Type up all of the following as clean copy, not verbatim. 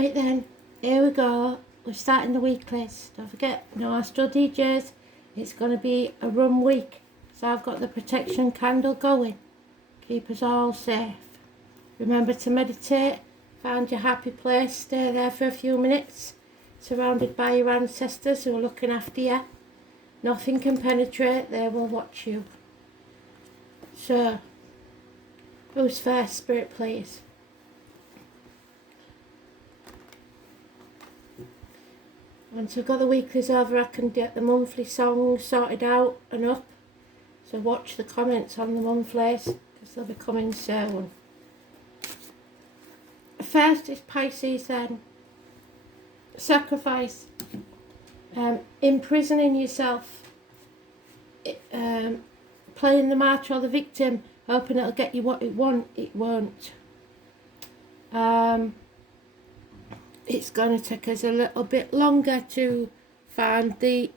Right then, here we go. We're starting the weeklies. Don't forget, no Astro DJs. It's going to be a rum week. So I've got the protection candle going. Keep us all safe. Remember to meditate. Find your happy place. Stay there for a few minutes. Surrounded by your ancestors who are looking after you. Nothing can penetrate. They will watch you. So, who's first, Spirit, please? Once I've got the weeklies over, I can get the monthly songs sorted out and up. So watch the comments on the monthlies, because they'll be coming soon. First is Pisces then. Sacrifice. Imprisoning yourself. Playing the martyr or the victim, hoping it'll get you what it won't. It's going to take us a little bit longer to find the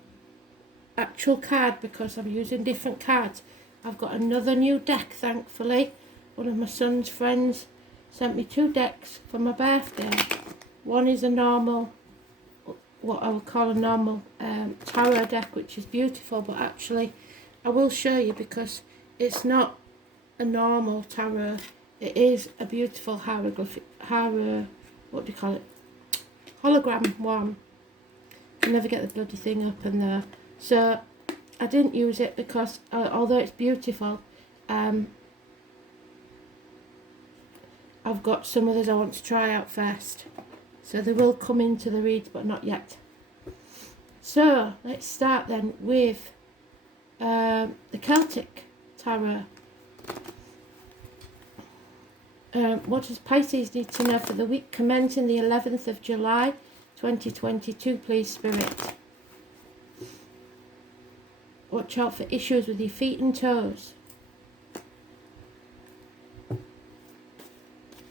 actual card because I'm using different cards. I've got another new deck, thankfully. One of my son's friends sent me 2 decks for my birthday. One is a normal, what I would call a normal tarot deck, which is beautiful, but actually I will show you because it's not a normal tarot. It is a beautiful what do you call it? Hologram one. I never get the bloody thing up in there. So I didn't use it because although it's beautiful, I've got some others I want to try out first. So they will come into the reads, but not yet. So let's start then with the Celtic Tarot. What does Pisces need to know for the week commencing the 11th of July 2022, please, Spirit? Watch out for issues with your feet and toes.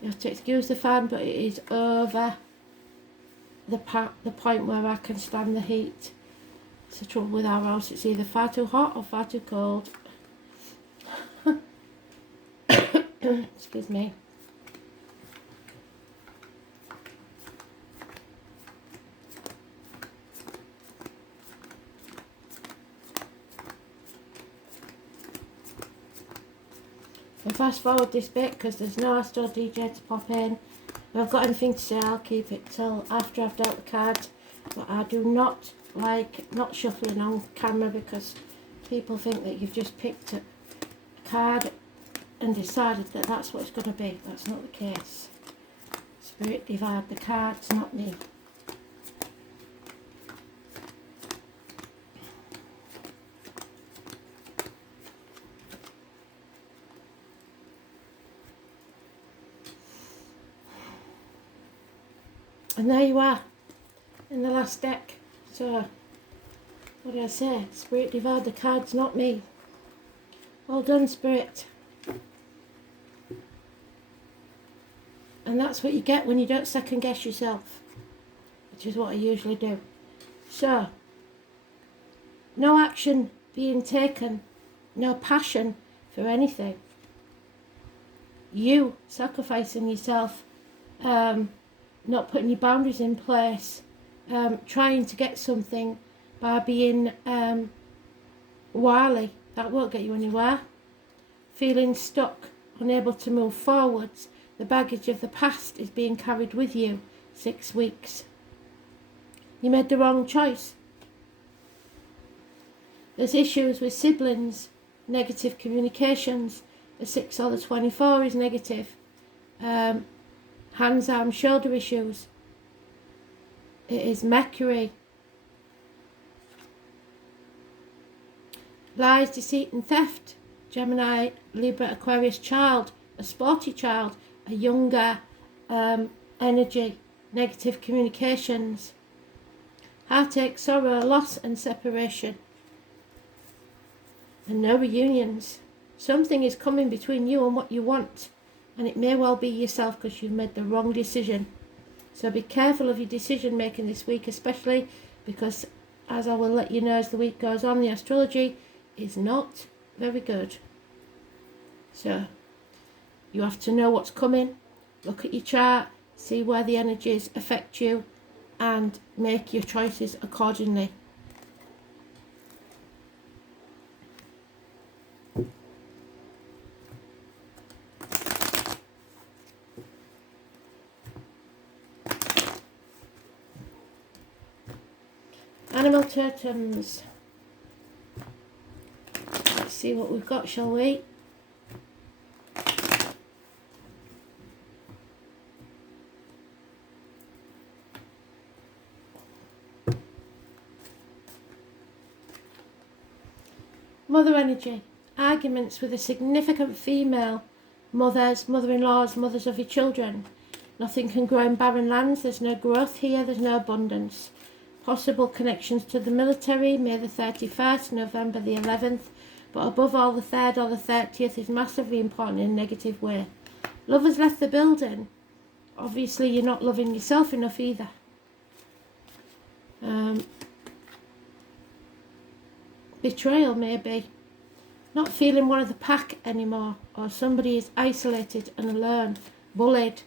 You have to excuse the fan, but it is over the point where I can stand the heat. It's the trouble with our house. It's either far too hot or far too cold. Excuse me. And fast forward this bit because there's no Astro DJ to pop in. If I've got anything to say, I'll keep it till after I've dealt the cards. But I do not like not shuffling on camera because people think that you've just picked a card and decided that that's what it's going to be. That's not the case. Spirit divide the cards, not me. And there you are, in the last deck. So, what did I say? Spirit divide the cards, not me. Well done, Spirit. And that's what you get when you don't second guess yourself, which is what I usually do. So, no action being taken, no passion for anything. You sacrificing yourself, not putting your boundaries in place, trying to get something by being wily. That won't get you anywhere. Feeling stuck, unable to move forwards. The baggage of the past is being carried with you. 6 weeks. You made the wrong choice. There's issues with siblings, negative communications. The 6 or the 24 is negative. Hands, arms, shoulder issues. It is Mercury. Lies, deceit and theft. Gemini, Libra, Aquarius child. A sporty child. A younger energy. Negative communications. Heartache, sorrow, loss and separation. And no reunions. Something is coming between you and what you want. And it may well be yourself because you've made the wrong decision. So be careful of your decision making this week, especially because, as I will let you know as the week goes on, the astrology is not very good. So you have to know what's coming. Look at your chart, see where the energies affect you, and make your choices accordingly. Animal totems. Let's see what we've got, shall we? Mother energy. Arguments with a significant female. Mothers, mother-in-laws, mothers of your children. Nothing can grow in barren lands. There's no growth here. There's no abundance. Possible connections to the military. May the 31st, November the 11th. But above all, the 3rd or the 30th is massively important in a negative way. Lovers left the building. Obviously, you're not loving yourself enough either. Betrayal, maybe. Not feeling one of the pack anymore, or somebody is isolated and alone, bullied.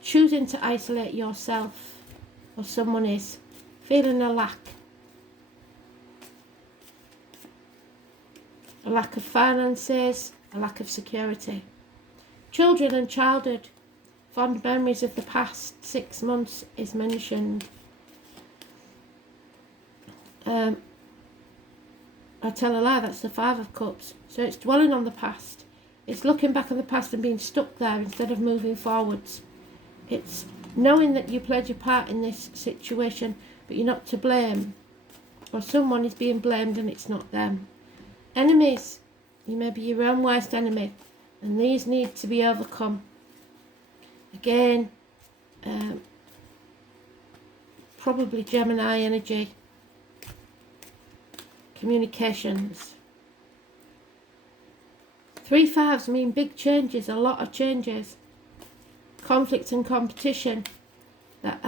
Choosing to isolate yourself, or someone is. Feeling a lack. A lack of finances, a lack of security. Children and childhood. Fond memories of the past 6 months is mentioned. I tell a lie, that's the 5 of Cups. So it's dwelling on the past. It's looking back on the past and being stuck there instead of moving forwards. It's knowing that you played your part in this situation, but you're not to blame. Or someone is being blamed and it's not them. Enemies. You may be your own worst enemy. And these need to be overcome. Again, probably Gemini energy. Communications. 3 5s mean big changes, a lot of changes. Conflict and competition that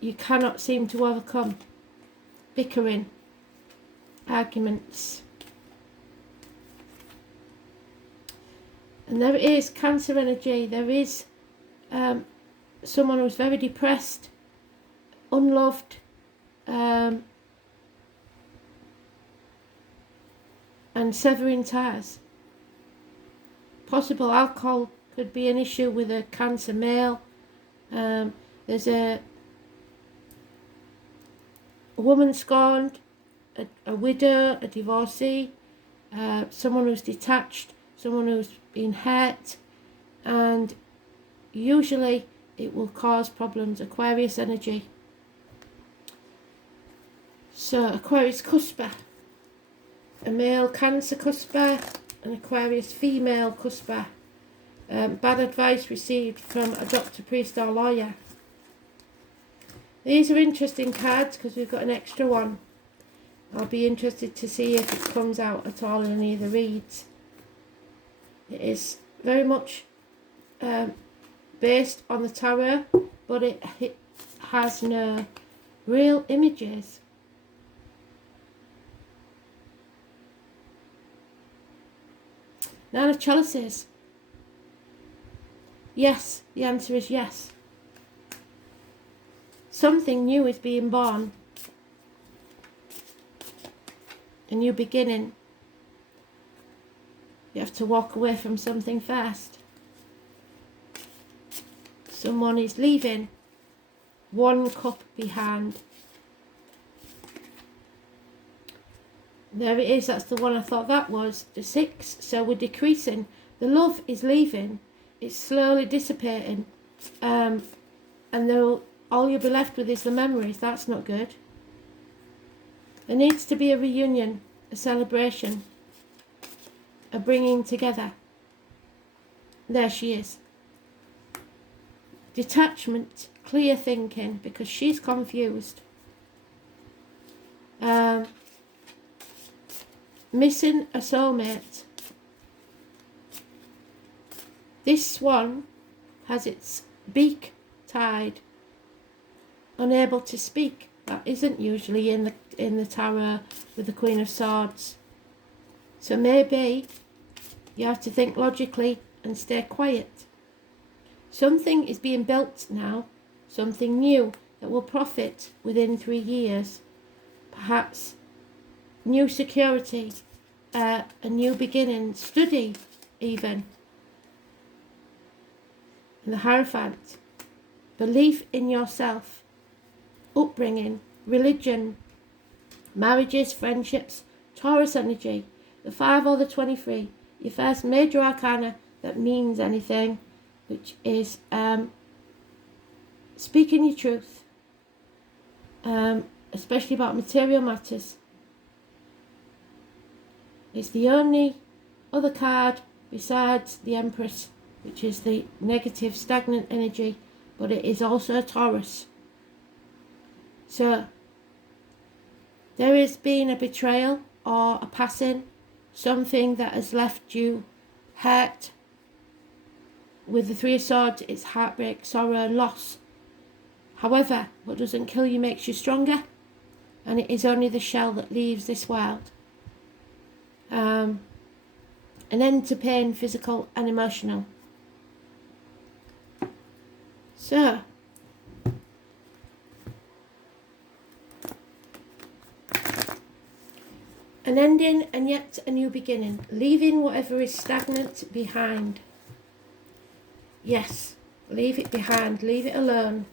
you cannot seem to overcome. Bickering. Arguments. And there is Cancer energy. There is someone who's very depressed, unloved, and severing ties. Possible alcohol could be an issue with a Cancer male. There's a woman scorned, a widow, a divorcee, someone who's detached, someone who's been hurt, and usually it will cause problems. Aquarius energy. So Aquarius cusper. A male Cancer cusper, an Aquarius female cusper. Bad advice received from a doctor, priest or lawyer. These are interesting cards because we've got an extra one. I'll be interested to see if it comes out at all in any of the reads. It is very much based on the tarot, but it has no real images. Nine of Chalices. Yes, the answer is yes. Something new is being born. A new beginning. You have to walk away from something first. Someone is leaving. 1 cup behind. There it is, that's the one I thought that was. The 6, so we're decreasing. The love is leaving. It's slowly dissipating. And all you'll be left with is the memories. That's not good. There needs to be a reunion, a celebration, a bringing together. There she is. Detachment, clear thinking, because she's confused. Missing a soulmate. This swan has its beak tied, unable to speak. That isn't usually in the tarot with the Queen of Swords. So maybe you have to think logically and stay quiet. Something is being built now, something new that will profit within 3 years. Perhaps new security, a new beginning, study even. And the Hierophant, belief in yourself, upbringing, religion, marriages, friendships, Taurus energy, the 5 or the 23, your first major arcana that means anything, which is speaking your truth, especially about material matters. It's the only other card besides the Empress, which is the negative, stagnant energy, but it is also a Taurus. So, there has been a betrayal or a passing, something that has left you hurt. With the 3 of Swords, it's heartbreak, sorrow, loss. However, what doesn't kill you makes you stronger, and it is only the shell that leaves this world. An end to pain, physical and emotional. So, an ending and yet a new beginning, leaving whatever is stagnant behind. Yes, leave it behind, leave it alone.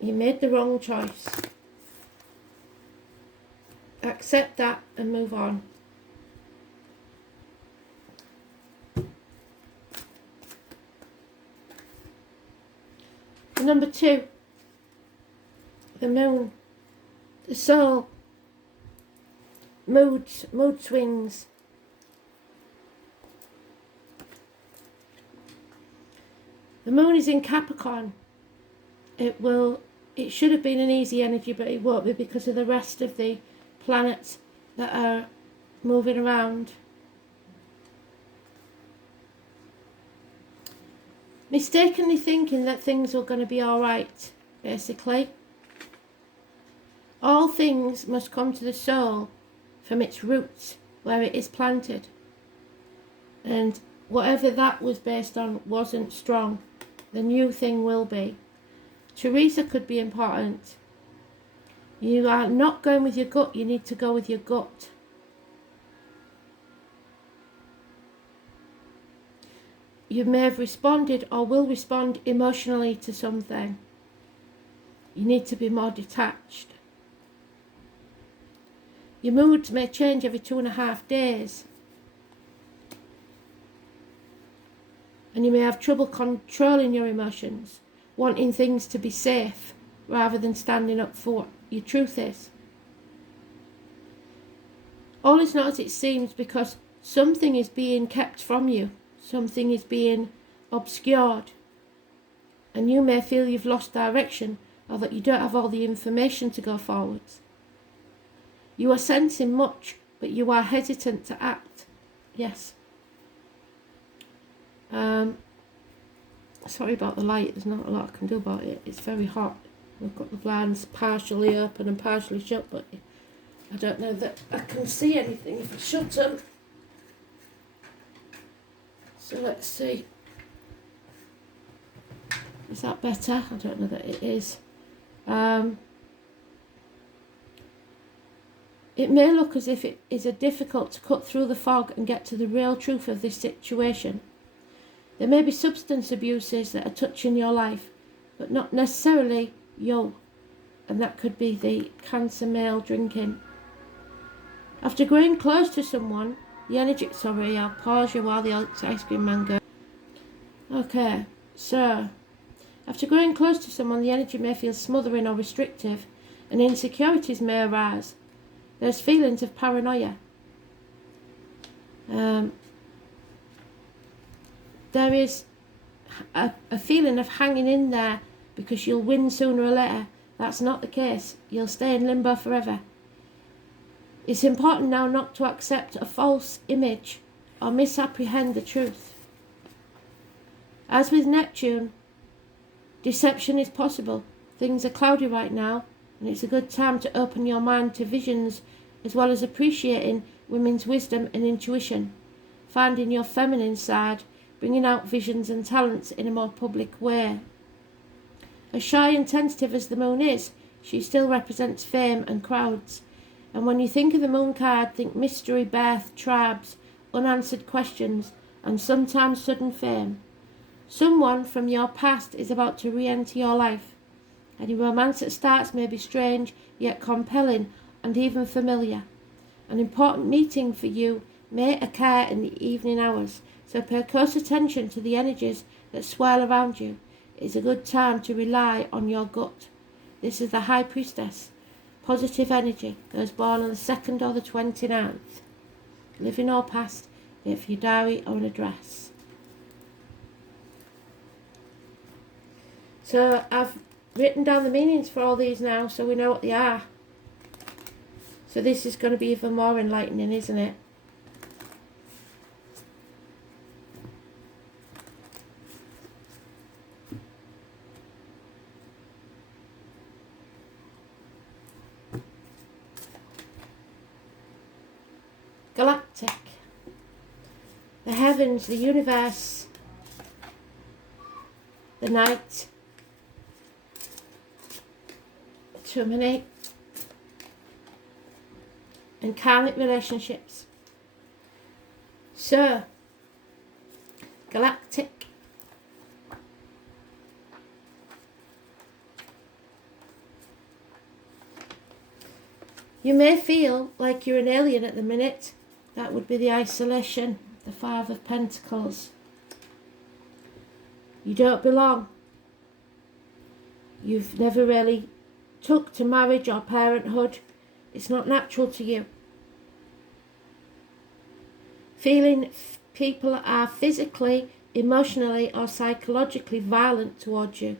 You made the wrong choice. Accept that and move on. Number 2, the moon, the soul, mood swings. The moon is in Capricorn. It should have been an easy energy, but it won't be because of the rest of the planets that are moving around. Mistakenly thinking that things are going to be alright, basically. All things must come to the soul from its roots, where it is planted. And whatever that was based on wasn't strong. The new thing will be. Teresa could be important. You are not going with your gut, you need to go with your gut. You may have responded or will respond emotionally to something. You need to be more detached. Your moods may change every 2.5 days. And you may have trouble controlling your emotions, wanting things to be safe rather than standing up for what your truth is. All is not as it seems because something is being kept from you. Something is being obscured. And you may feel you've lost direction or that you don't have all the information to go forwards. You are sensing much, but you are hesitant to act. Yes. Sorry about the light, there's not a lot I can do about it. It's very hot. We've got the blinds partially open and partially shut, but I don't know that I can see anything if I shut them. So let's see. Is that better? I don't know that it is. It may look as if it is difficult to cut through the fog and get to the real truth of this situation. There may be substance abuses that are touching your life, but not necessarily you. And that could be the Cancer male drinking. After growing close to someone, the energy... Sorry, I'll pause you while the ice cream man goes. Okay, so... After growing close to someone, the energy may feel smothering or restrictive, and insecurities may arise. There's feelings of paranoia. There is a feeling of hanging in there because you'll win sooner or later. That's not the case. You'll stay in limbo forever. It's important now not to accept a false image or misapprehend the truth. As with Neptune, deception is possible. Things are cloudy right now, and it's a good time to open your mind to visions as well as appreciating women's wisdom and intuition, finding your feminine side, bringing out visions and talents in a more public way. As shy and tentative as the moon is, she still represents fame and crowds. And when you think of the moon card, think mystery, birth, tribes, unanswered questions, and sometimes sudden fame. Someone from your past is about to re-enter your life. Any romance that starts may be strange, yet compelling, and even familiar. An important meeting for you may occur in the evening hours, so pay close attention to the energies that swirl around you. It is a good time to rely on your gut. This is the High Priestess. Positive energy. Those born on the 2nd or the 29th. Living or past, be it for your diary or an address. So I've written down the meanings for all these now, so we know what they are. So this is going to be even more enlightening, isn't it? Galactic. The heavens, the universe, the night, too many, and karmic relationships. So, galactic. You may feel like you're an alien at the minute. That would be the isolation, the Five of Pentacles. You don't belong. You've never really took to marriage or parenthood. It's not natural to you. Feeling people are physically, emotionally or psychologically violent towards you.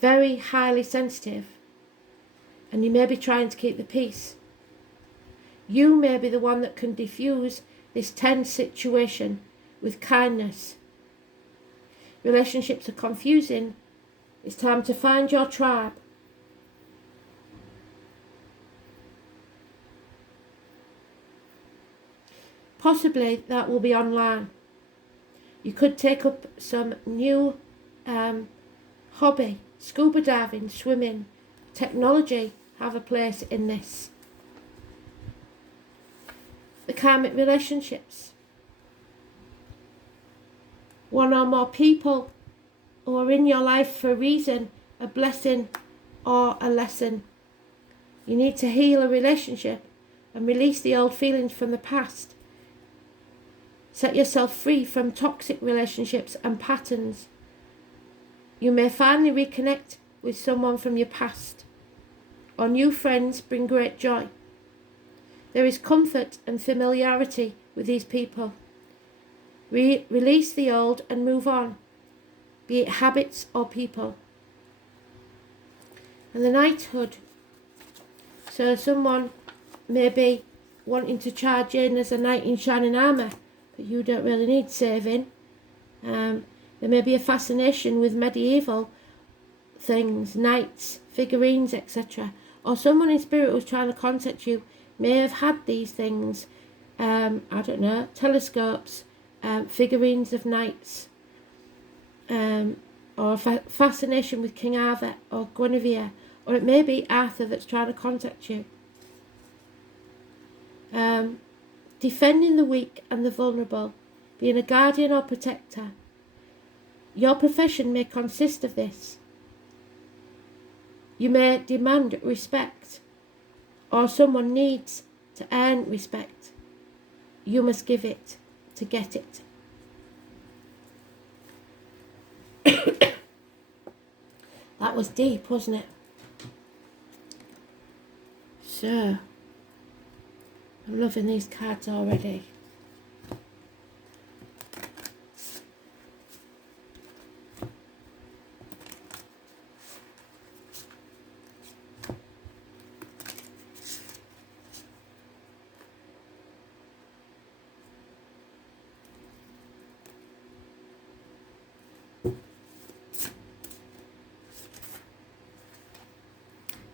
Very highly sensitive. And you may be trying to keep the peace. You may be the one that can diffuse this tense situation with kindness. Relationships are confusing. It's time to find your tribe. Possibly that will be online. You could take up some new hobby. Scuba diving, swimming, technology have a place in this. The karmic relationships. One or more people who are in your life for a reason, a blessing or a lesson. You need to heal a relationship and release the old feelings from the past. Set yourself free from toxic relationships and patterns. You may finally reconnect with someone from your past, or new friends bring great joy. There is comfort and familiarity with these people. Release the old and move on, be it habits or people. And the knighthood. So someone may be wanting to charge in as a knight in shining armour, but you don't really need saving. There may be a fascination with medieval things, knights, figurines, etc. Or someone in spirit who's trying to contact you may have had these things, I don't know, telescopes, figurines of knights, or fascination with King Arthur or Guinevere, or it may be Arthur that's trying to contact you. Defending the weak and the vulnerable, being a guardian or protector. Your profession may consist of this. You may demand respect, or someone needs to earn respect. You must give it to get it. That was deep, wasn't it? So, I'm loving these cards already.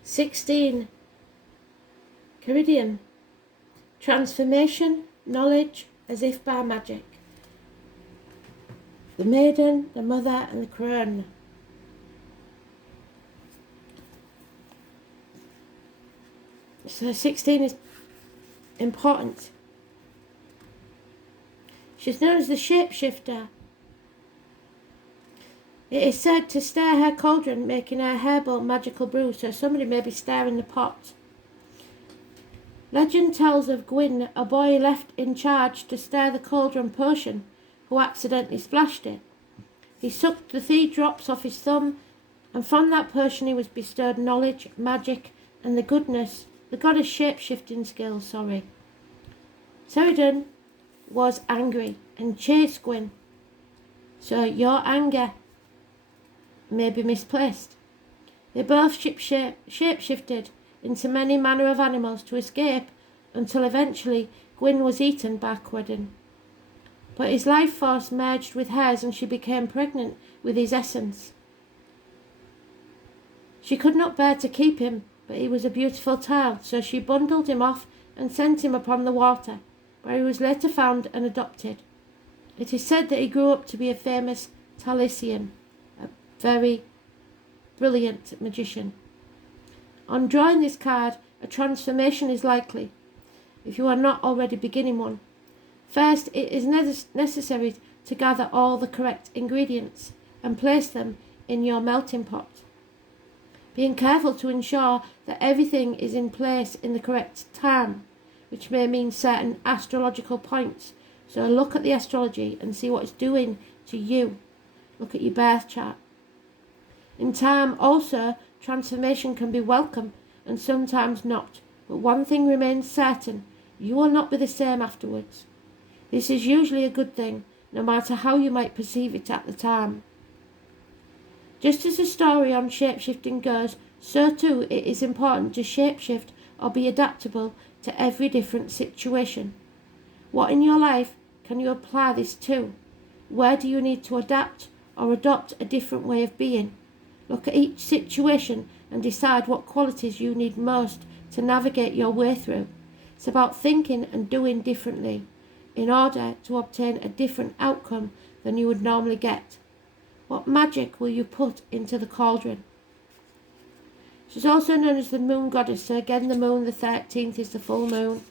$16. Ceridian. Transformation, knowledge, as if by magic. the maiden, the mother and the crone. So 16 is important. She's known as the shapeshifter. It is said to stir her cauldron, making her herbal magical brew, so somebody may be stirring the pot. Legend tells of Gwyn, a boy left in charge to stir the cauldron potion, who accidentally splashed it. He sucked the 3 drops off his thumb, and from that potion he was bestowed knowledge, magic, and the goddess shape-shifting skills. Sheridan was angry and chased Gwyn, so your anger may be misplaced. They both shape-shifted into many manner of animals to escape, until eventually Gwyn was eaten by Quedin. But his life force merged with hers and she became pregnant with his essence. She could not bear to keep him, but he was a beautiful child, so she bundled him off and sent him upon the water, where he was later found and adopted. It is said that he grew up to be a famous Talisian, a very brilliant magician. On drawing this card, a transformation is likely, if you are not already beginning one. First, it is necessary to gather all the correct ingredients and place them in your melting pot, being careful to ensure that everything is in place in the correct time, which may mean certain astrological points. So look at the astrology and see what it's doing to you. Look at your birth chart. In time also, transformation can be welcome and sometimes not, but one thing remains certain: you will not be the same afterwards. This is usually a good thing, no matter how you might perceive it at the time. Just as the story on shapeshifting goes, so too it is important to shapeshift or be adaptable to every different situation. What in your life can you apply this to? Where do you need to adapt or adopt a different way of being? Look at each situation and decide what qualities you need most to navigate your way through. It's about thinking and doing differently in order to obtain a different outcome than you would normally get. What magic will you put into the cauldron? She's also known as the moon goddess, so again the moon, the 13th, is the full moon,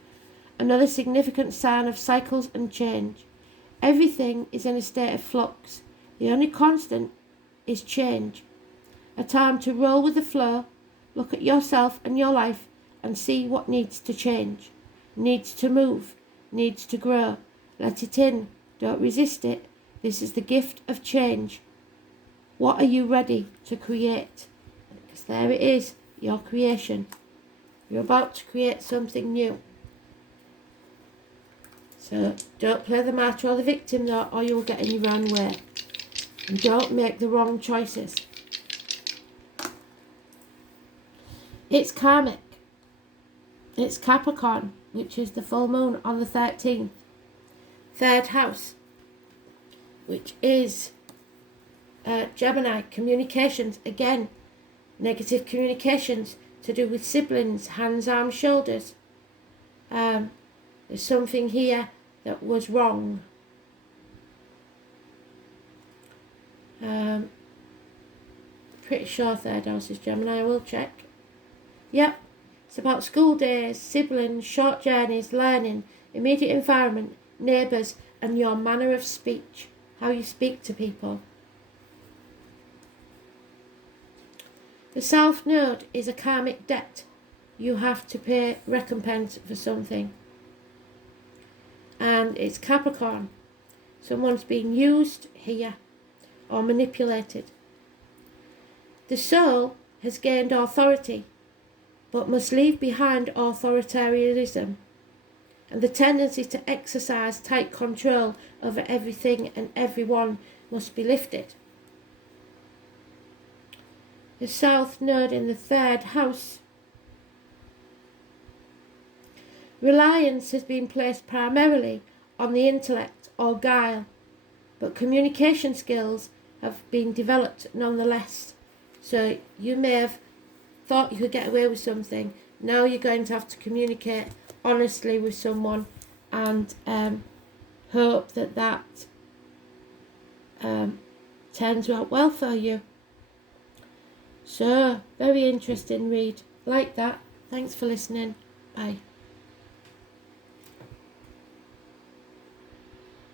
another significant sign of cycles and change. Everything is in a state of flux. The only constant is change. A time to roll with the flow, look at yourself and your life and see what needs to change, needs to move, needs to grow. Let it in, don't resist it. This is the gift of change. What are you ready to create? Because there it is, your creation. You're about to create something new. So don't play the martyr or the victim though, or you'll get in your own way. And don't make the wrong choices. It's karmic. It's Capricorn, which is the full moon on the 13th. 3rd house, which is Gemini, communications. Again, negative communications to do with siblings, hands, arms, shoulders. There's something here that was wrong. Pretty sure 3rd house is Gemini, I will check. Yep, it's about school days, siblings, short journeys, learning, immediate environment, neighbours, and your manner of speech, how you speak to people. The South Node is a karmic debt. You have to pay recompense for something. And it's Capricorn. Someone's being used here or manipulated. The soul has gained authority, but must leave behind authoritarianism and the tendency to exercise tight control over everything and everyone must be lifted. The South Node in the 3rd house. Reliance has been placed primarily on the intellect or guile, but communication skills have been developed nonetheless. So you may have thought you could get away with something. Now you're going to have to communicate honestly with someone and hope that turns out well for you. So, very interesting read. Like that. Thanks for listening. Bye.